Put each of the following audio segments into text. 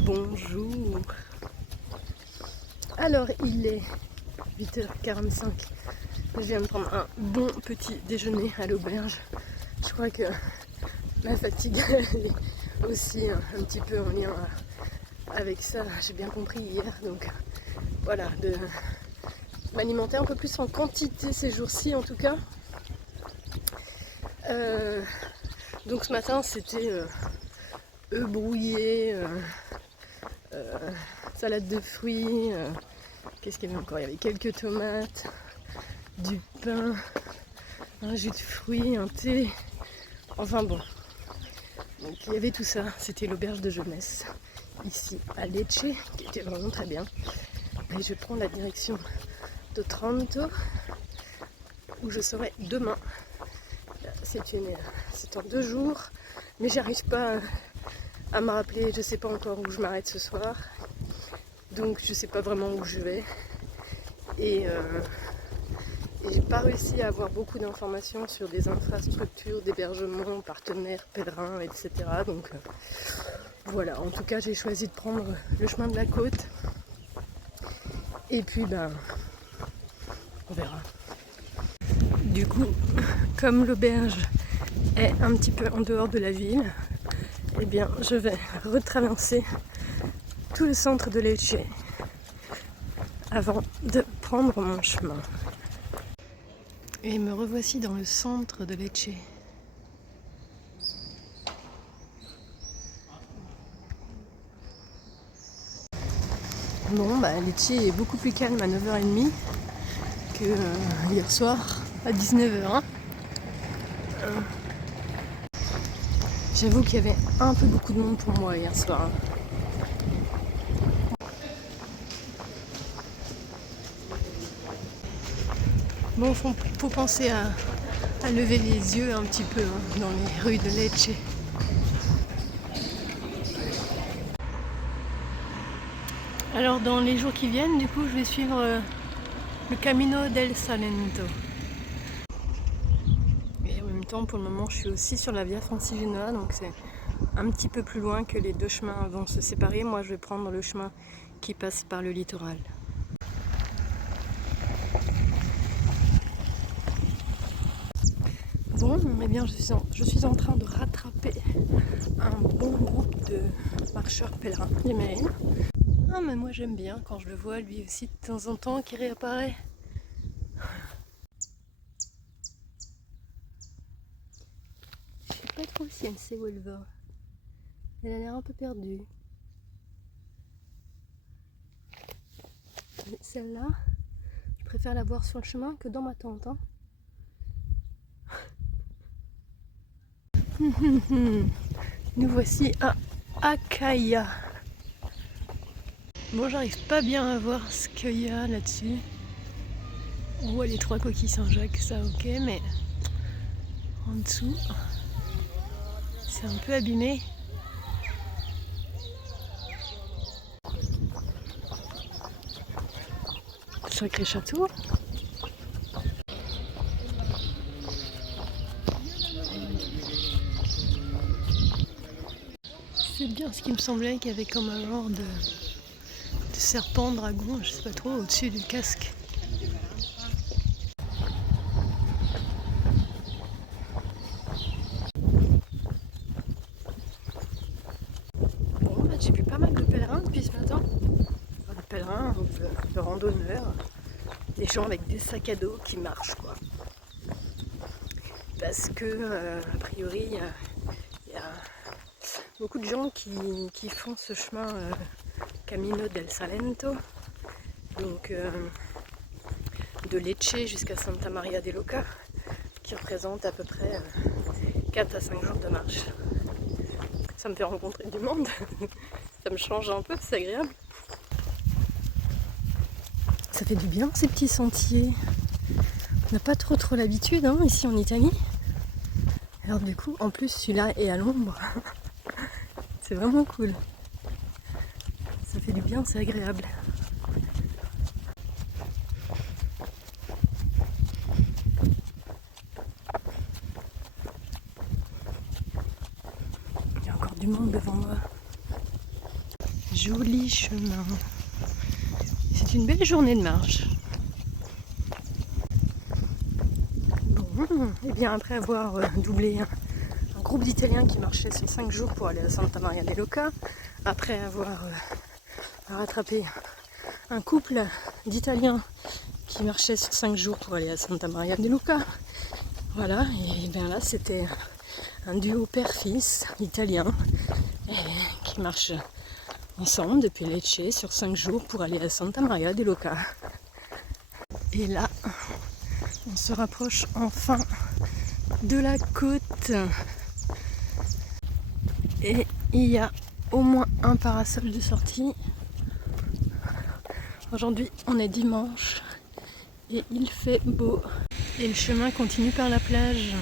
Bonjour. Alors il est 8h45. Je viens de prendre un bon petit déjeuner à l'auberge. Je crois que ma fatigue est aussi un petit peu en lien avec ça. J'ai bien compris hier. Donc voilà, de m'alimenter un peu plus en quantité ces jours-ci en tout cas. Donc ce matin c'était œufs brouillés, salade de fruits, qu'est-ce qu'il y avait encore? Il y avait quelques tomates, du pain, un jus de fruits, un thé, enfin bon. Donc il y avait tout ça, c'était l'auberge de jeunesse, ici à Lecce, qui était vraiment très bien. Et je prends la direction de Trento, où je serai demain. C'est en 2 jours, mais j'arrive pas à me rappeler, je sais pas encore où je m'arrête ce soir. Donc je sais pas vraiment où je vais. Et j'ai pas réussi à avoir beaucoup d'informations sur des infrastructures d'hébergement, partenaires, pèlerins, etc. Donc voilà, en tout cas j'ai choisi de prendre le chemin de la côte. Et puis on verra. Du coup, comme l'auberge est un petit peu en dehors de la ville, eh bien je vais retraverser tout le centre de Lecce avant de prendre mon chemin. Et me revoici dans le centre de Lecce. Bon, Lecce est beaucoup plus calme à 9h30 que hier soir à 19h. J'avoue qu'il y avait un peu beaucoup de monde pour moi hier soir. Bon, faut penser à lever les yeux un petit peu dans les rues de Lecce. Alors dans les jours qui viennent, du coup, je vais suivre le Camino del Salento. Et en même temps, pour le moment, je suis aussi sur la Via Francigena, donc c'est un petit peu plus loin que les deux chemins vont se séparer. Moi, je vais prendre le chemin qui passe par le littoral. Bon, eh bien, je suis en train de rattraper un bon groupe de marcheurs pèlerins yéménites. Ah, mais moi j'aime bien quand je le vois lui aussi de temps en temps qui réapparaît. Je sais pas trop si elle sait où elle va. Elle a l'air un peu perdue. Mais celle-là, je préfère la voir sur le chemin que dans ma tente. Hein. Nous voici à Acaia. Bon, j'arrive pas bien à voir ce qu'il y a là-dessus. On voit les 3 coquilles Saint-Jacques, ça ok, mais en dessous, c'est un peu abîmé. Sacré château. C'est bien ce qui me semblait qu'il y avait comme un genre de serpent, dragon, je sais pas trop, au-dessus du casque. Bon, j'ai vu pas mal de pèlerins depuis ce matin. Enfin, des pèlerins, de randonneurs, des gens avec des sacs à dos qui marchent quoi. Parce que, a priori, il y a beaucoup de gens qui font ce chemin Camino del Salento, donc de Lecce jusqu'à Santa Maria de Lucca, qui représente à peu près 4 à 5 jours de marche. Ça me fait rencontrer du monde, ça me change un peu, c'est agréable. Ça fait du bien ces petits sentiers. On n'a pas trop l'habitude ici en Italie. Alors du coup, en plus celui-là est à l'ombre. C'est vraiment cool. Ça fait du bien, c'est agréable. Il y a encore du monde devant moi. joli chemin. C'est une belle journée de marche. Bon, et bien après avoir doublé un groupe d'Italiens qui marchait sur 5 jours pour aller à Santa Maria del Loca, après avoir rattrapé un couple d'Italiens qui marchait sur 5 jours pour aller à Santa Maria del Loca, voilà, et bien là c'était un duo père-fils italien qui marche ensemble depuis Lecce sur 5 jours pour aller à Santa Maria del Loca. Et là, on se rapproche enfin de la côte. Et il y a au moins un parasol de sortie. Aujourd'hui, on est dimanche et il fait beau. Et le chemin continue par la plage.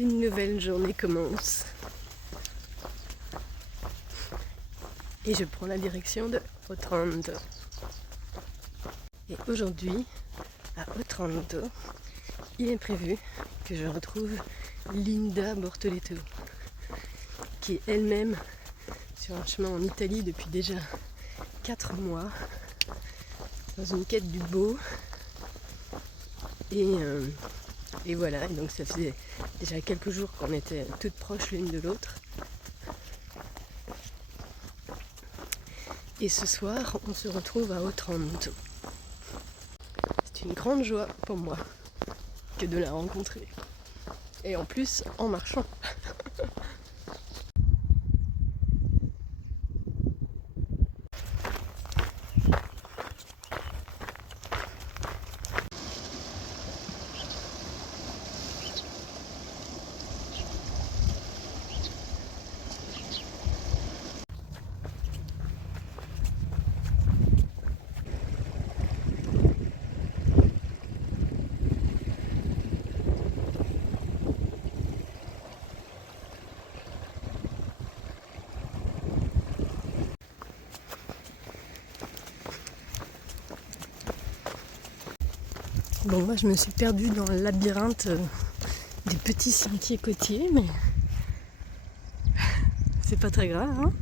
Une nouvelle journée commence. Et je prends la direction de Otranto. Et aujourd'hui, à Otranto, il est prévu que je retrouve Linda Bortoleto, qui est elle-même sur un chemin en Italie depuis déjà 4 mois, dans une quête du beau. Et voilà, et donc ça faisait déjà quelques jours qu'on était toutes proches l'une de l'autre. Et ce soir, on se retrouve à Otranto. C'est une grande joie pour moi que de la rencontrer. Et en plus, en marchant. Bon, moi je me suis perdue dans le labyrinthe des petits sentiers côtiers, mais c'est pas très grave, hein.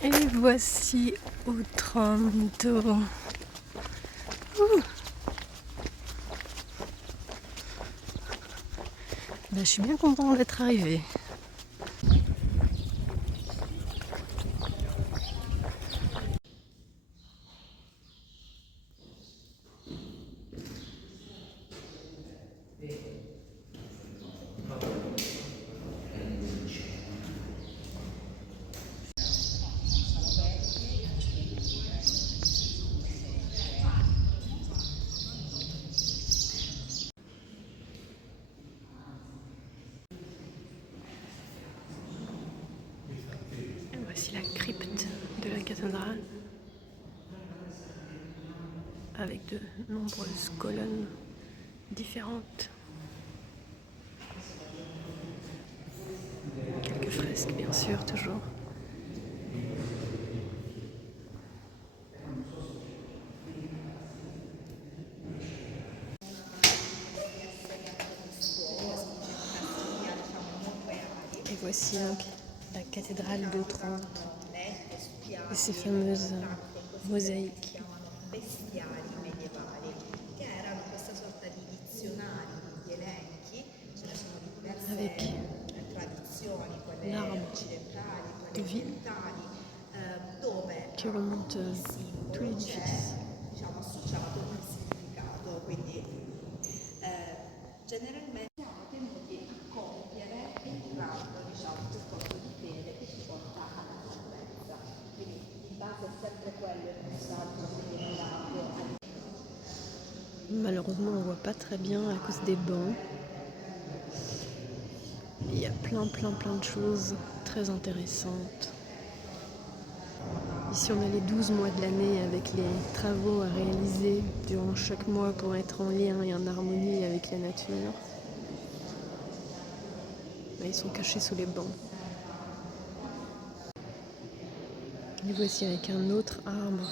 Et voici Otranto. Ben, je suis bien contente d'être arrivée. Et voici la crypte de la cathédrale avec de nombreuses colonnes différentes. Quelques fresques bien sûr toujours. Et voici donc la cathédrale d'Otranto et ses fameuses mosaïques. Avec l'arbre de vie qui remonte tout l'édifice. Malheureusement, on voit pas très bien à cause des bancs. Il y a plein de choses très intéressantes. Ici, on a les 12 mois de l'année avec les travaux à réaliser durant chaque mois pour être en lien et en harmonie avec la nature. Là, ils sont cachés sous les bancs. Les voici avec un autre arbre.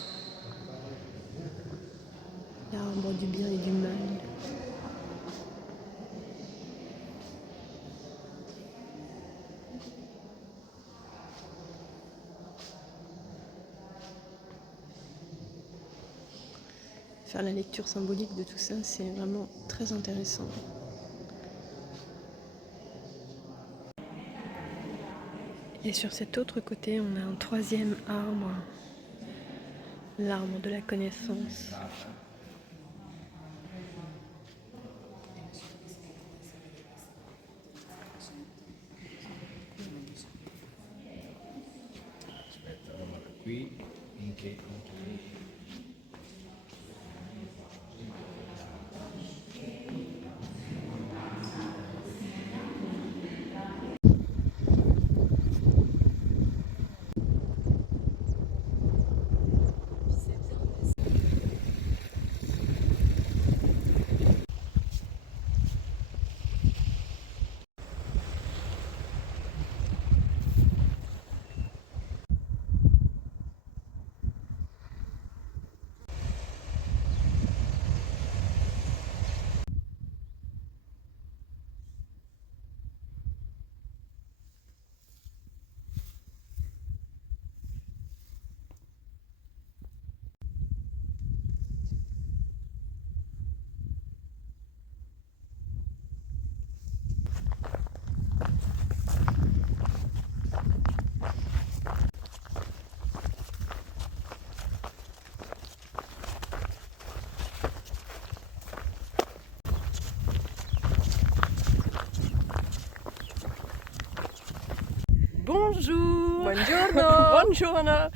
L'arbre du bien et du mal. Faire la lecture symbolique de tout ça, c'est vraiment très intéressant. Et sur cet autre côté, on a un troisième arbre, l'arbre de la connaissance. Qui anche Bonjour. Buongiorno. Buongiorno.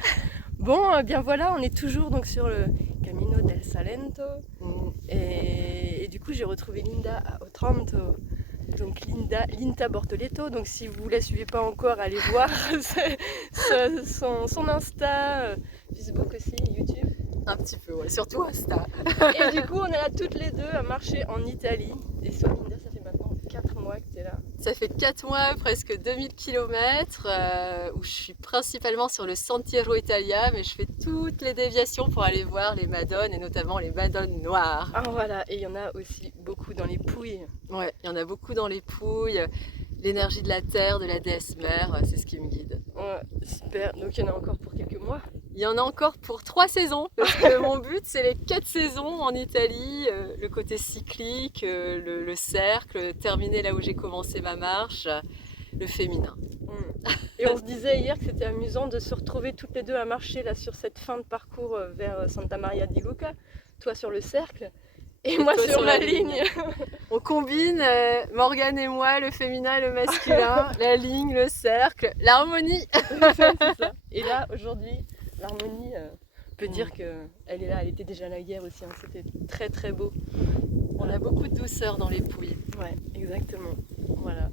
Bon, bien voilà, on est toujours donc sur le Camino del Salento. Et du coup, j'ai retrouvé Linda à Otranto. Donc Linda Bortoletto. Donc si vous la suivez pas encore, allez voir son Insta, Facebook aussi, YouTube. Un petit peu, ouais. Surtout Insta. Et du coup, on est là toutes les deux à marcher en Italie. Et toi, Linda, ça fait maintenant 4 mois que tu es là. Ça fait 4 mois, presque 2000 km, où je suis principalement sur le Sentiero Italia, mais je fais toutes les déviations pour aller voir les Madones, et notamment les Madones noires. Ah voilà, et il y en a aussi beaucoup dans les Pouilles. Ouais, il y en a beaucoup dans les Pouilles. L'énergie de la terre, de la déesse mère, c'est ce qui me guide. Ouais, super. Donc il y en a encore pour quelques mois. Il y en a encore pour 3 saisons, parce que mon but c'est les 4 saisons en Italie, le côté cyclique, le cercle, terminer là où j'ai commencé ma marche, le féminin. Et on se disait hier que c'était amusant de se retrouver toutes les deux à marcher là sur cette fin de parcours vers Santa Maria di Luca, toi sur le cercle et moi toi sur la ligne. On combine, Morgane et moi, le féminin et le masculin, la ligne, le cercle, l'harmonie. C'est ça. Et là aujourd'hui, l'harmonie, on peut dire qu'elle est là, elle était déjà là hier aussi, hein. C'était très très beau. On a beaucoup de douceur dans les Pouilles. Ouais, exactement. Voilà.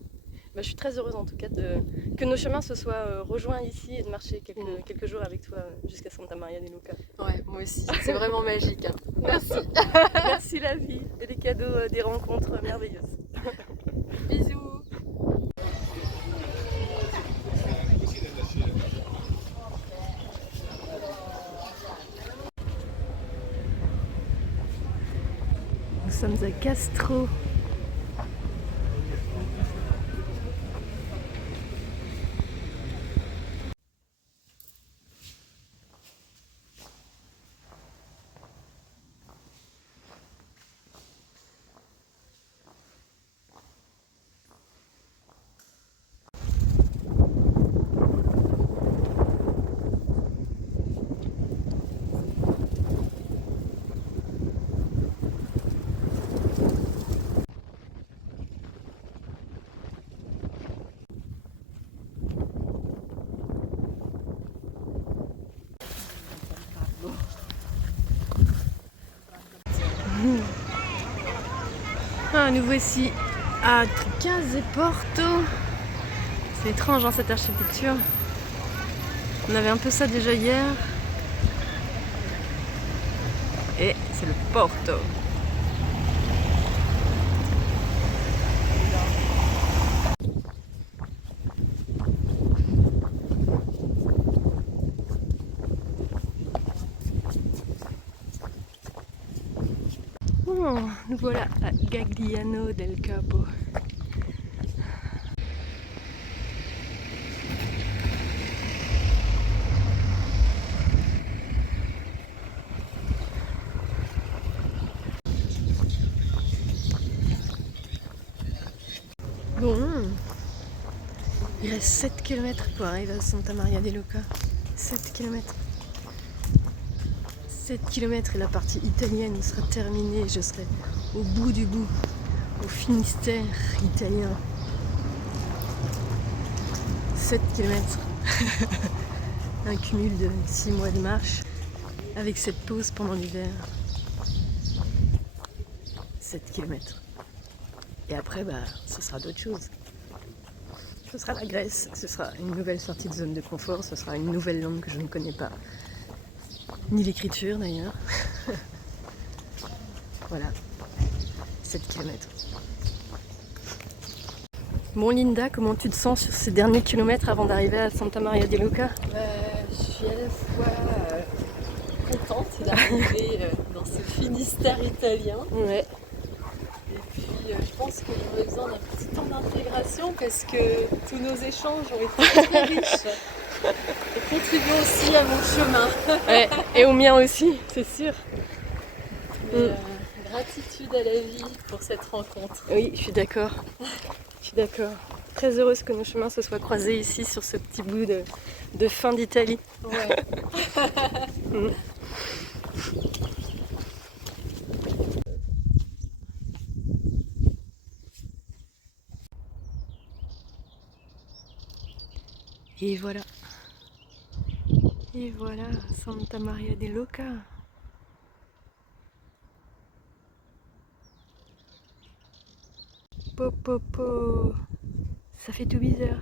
Bah, je suis très heureuse en tout cas que nos chemins se soient rejoints ici et de marcher quelques jours avec toi jusqu'à Santa Maria di Luca. Ouais, moi aussi, c'est vraiment magique. Hein. Merci. Merci la vie et les cadeaux des rencontres merveilleuses. Bisous. Nous sommes à Castro. Voilà, nous voici à Tricase Porto. C'est étrange hein, cette architecture. On avait un peu ça déjà hier. Et c'est le Porto. Oh, nous voilà à Gagliano del Capo. Bon, il reste 7 km pour arriver à Santa Maria de Luca. 7 km. 7 km et la partie italienne sera terminée. Je serai au bout du bout, au Finistère italien. 7 km. Un cumul de 6 mois de marche avec cette pause pendant l'hiver. 7 km. Et après, ce sera d'autres choses. Ce sera la Grèce, ce sera une nouvelle sortie de zone de confort, ce sera une nouvelle langue que je ne connais pas. Ni l'écriture d'ailleurs. Voilà. 7 km. Bon Linda, comment tu te sens sur ces derniers kilomètres avant d'arriver à Santa Maria de Luca? Je suis à la fois contente d'arriver dans ce Finistère italien. Ouais. Et puis je pense que j'aurais besoin d'un petit temps d'intégration parce que tous nos échanges ont été très riches et contribuent aussi à mon chemin. Ouais, et au mien aussi, c'est sûr. Mais, gratitude à la vie pour cette rencontre. Oui, je suis d'accord. Je suis d'accord. Très heureuse que nos chemins se soient croisés ici sur ce petit bout de fin d'Italie. Ouais. Et voilà. Et voilà, Santa Maria de Luca. Popopo. Ça fait tout bizarre.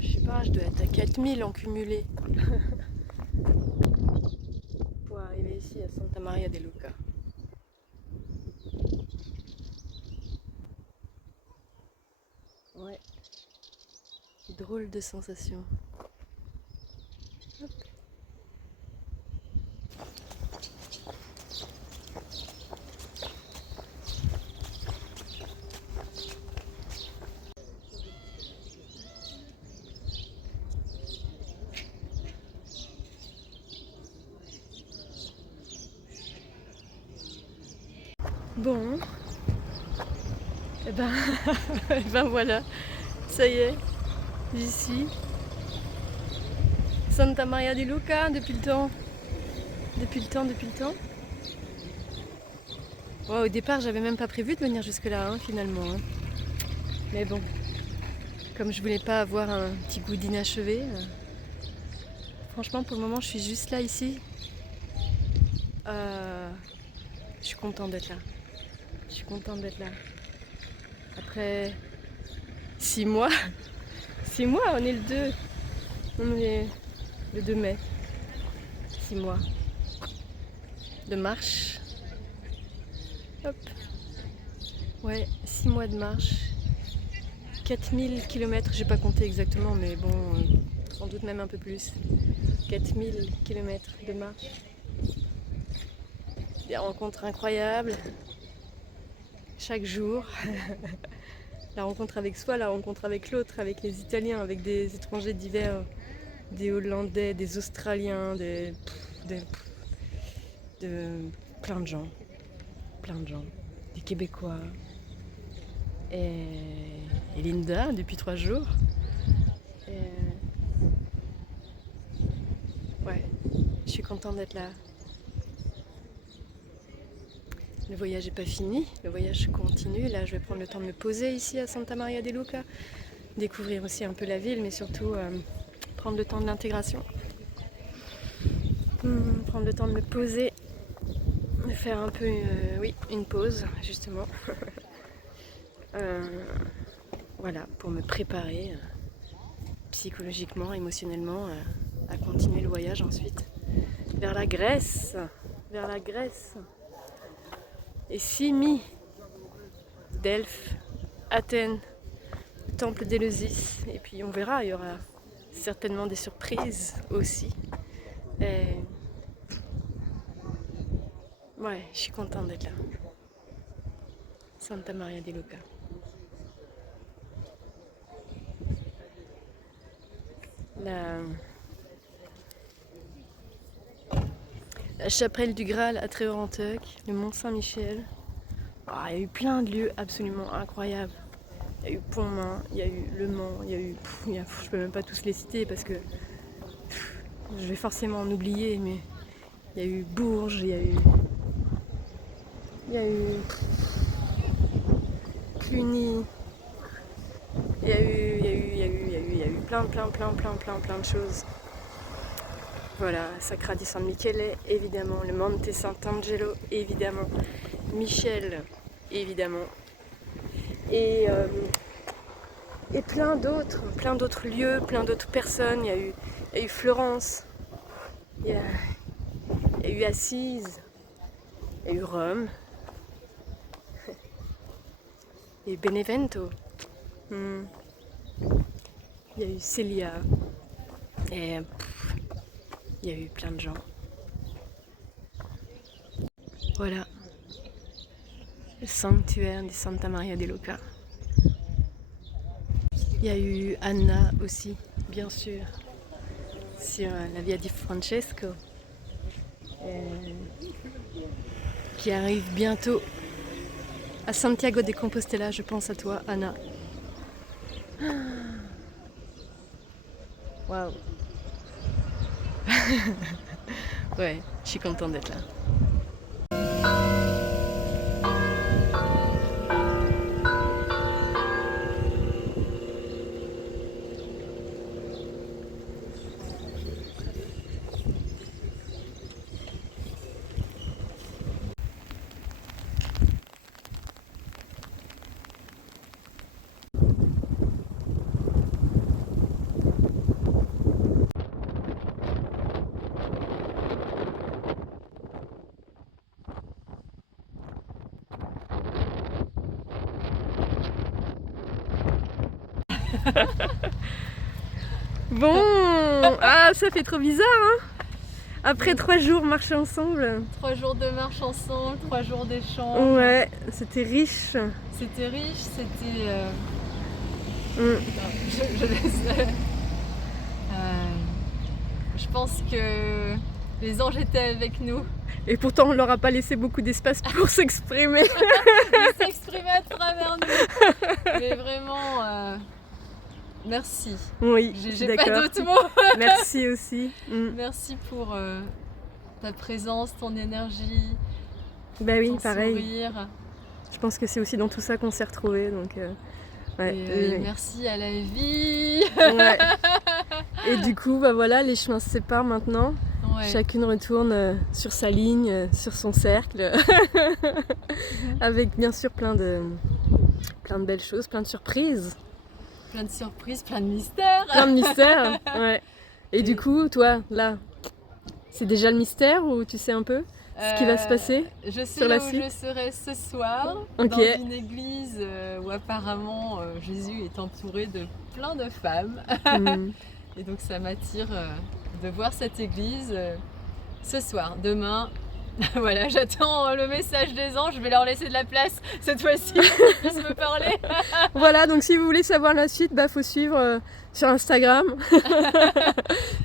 Je sais pas, je dois être à 4000 en cumulé. Pour arriver ici à Santa Maria de Luca. Ouais. Drôle de sensation. Hop. Bon, et ben voilà, ça y est, j'y suis. Santa Maria di Luca depuis le temps. Ouais, au départ, j'avais même pas prévu de venir jusque-là, hein, finalement. Hein. Mais bon, comme je voulais pas avoir un petit goût d'inachevé, franchement, pour le moment, je suis juste là, ici. Je suis contente d'être là. Je suis contente d'être là. Après 6 mois, 6 mois, on est le 2. On est le 2 mai. 6 mois de marche. Hop. Ouais, 6 mois de marche. 4000 km, j'ai pas compté exactement, mais bon, sans doute même un peu plus. 4000 km de marche. Des rencontres incroyables. Chaque jour. La rencontre avec soi, la rencontre avec l'autre, avec les Italiens, avec des étrangers divers, des Hollandais, des Australiens, plein de gens, des Québécois. Et Linda, depuis 3 jours. Ouais, je suis contente d'être là. Le voyage n'est pas fini, le voyage continue. Là, je vais prendre le temps de me poser ici à Santa Maria de Luca, découvrir aussi un peu la ville, mais surtout prendre le temps de l'intégration. Prendre le temps de me poser, de faire un peu oui, une pause justement. Voilà, pour me préparer psychologiquement, émotionnellement à continuer le voyage ensuite vers la Grèce. Vers la Grèce. Et Simi, Delphes, Athènes, Temple d'Éleusis. Et puis on verra, il y aura certainement des surprises aussi. Et... ouais, je suis contente d'être là. Santa Maria di Luca. La chapelle du Graal à Tréorenteuc, le Mont Saint-Michel. Oh, il y a eu plein de lieux absolument incroyables. Il y a eu Pontmain, il y a eu Le Mans, il y a eu... je peux même pas tous les citer parce que je vais forcément en oublier, mais il y a eu Bourges, il y a eu Cluny, il y a eu plein de choses. Voilà, Sacra di San Michele, évidemment, le Monte Sant'Angelo, évidemment, Michel, évidemment, et plein d'autres lieux, plein d'autres personnes. Il y a eu Florence, il y a eu Assise, il y a eu Rome, il y a eu Benevento, il y a eu Célia, et il y a eu plein de gens. Voilà, le sanctuaire de Santa Maria di Luca. Il y a eu Anna aussi, bien sûr, sur la Via di Francesco, qui arrive bientôt à Santiago de Compostela. Je pense à toi, Anna. Waouh. Ouais, je suis contente d'être là. Bon, ah ça fait trop bizarre hein. Après 3 jours marcher ensemble. 3 jours de marche ensemble, 3 jours d'échange. Ouais, c'était riche. C'était riche, c'était... Je laisse... je pense que les anges étaient avec nous. Et pourtant on leur a pas laissé beaucoup d'espace pour s'exprimer. Ils s'exprimaient à travers nous. Mais vraiment... merci. Oui, j'ai pas d'autres mots. Merci aussi. Merci pour ta présence, ton énergie. Bah oui, ton pareil. Sourire. Je pense que c'est aussi dans tout ça qu'on s'est retrouvés. Donc, ouais, et merci à la vie. Ouais. Et du coup, bah voilà, les chemins se séparent maintenant. Ouais. Chacune retourne sur sa ligne, sur son cercle. Avec bien sûr plein de belles choses, plein de surprises. Plein de surprises, plein de mystères. Plein de mystères, ouais. Et du coup, toi, là, c'est déjà le mystère ou tu sais un peu ce qui va se passer je sais sur la où suite. je serai ce soir, Ok. dans une église où apparemment Jésus est entouré de plein de femmes. Et donc ça m'attire de voir cette église ce soir. Demain, voilà, j'attends le message des anges, je vais leur laisser de la place cette fois-ci pour qu'ils puissent me parler. Voilà, donc si vous voulez savoir la suite, bah faut suivre sur Instagram,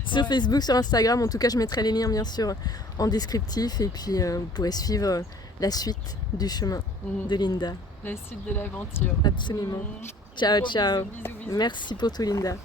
sur Facebook, sur Instagram. En tout cas, je mettrai les liens bien sûr en descriptif et puis vous pourrez suivre la suite du chemin de Linda. La suite de l'aventure. Absolument. Ciao, ciao. Bisous, bisous, bisous. Merci pour tout, Linda.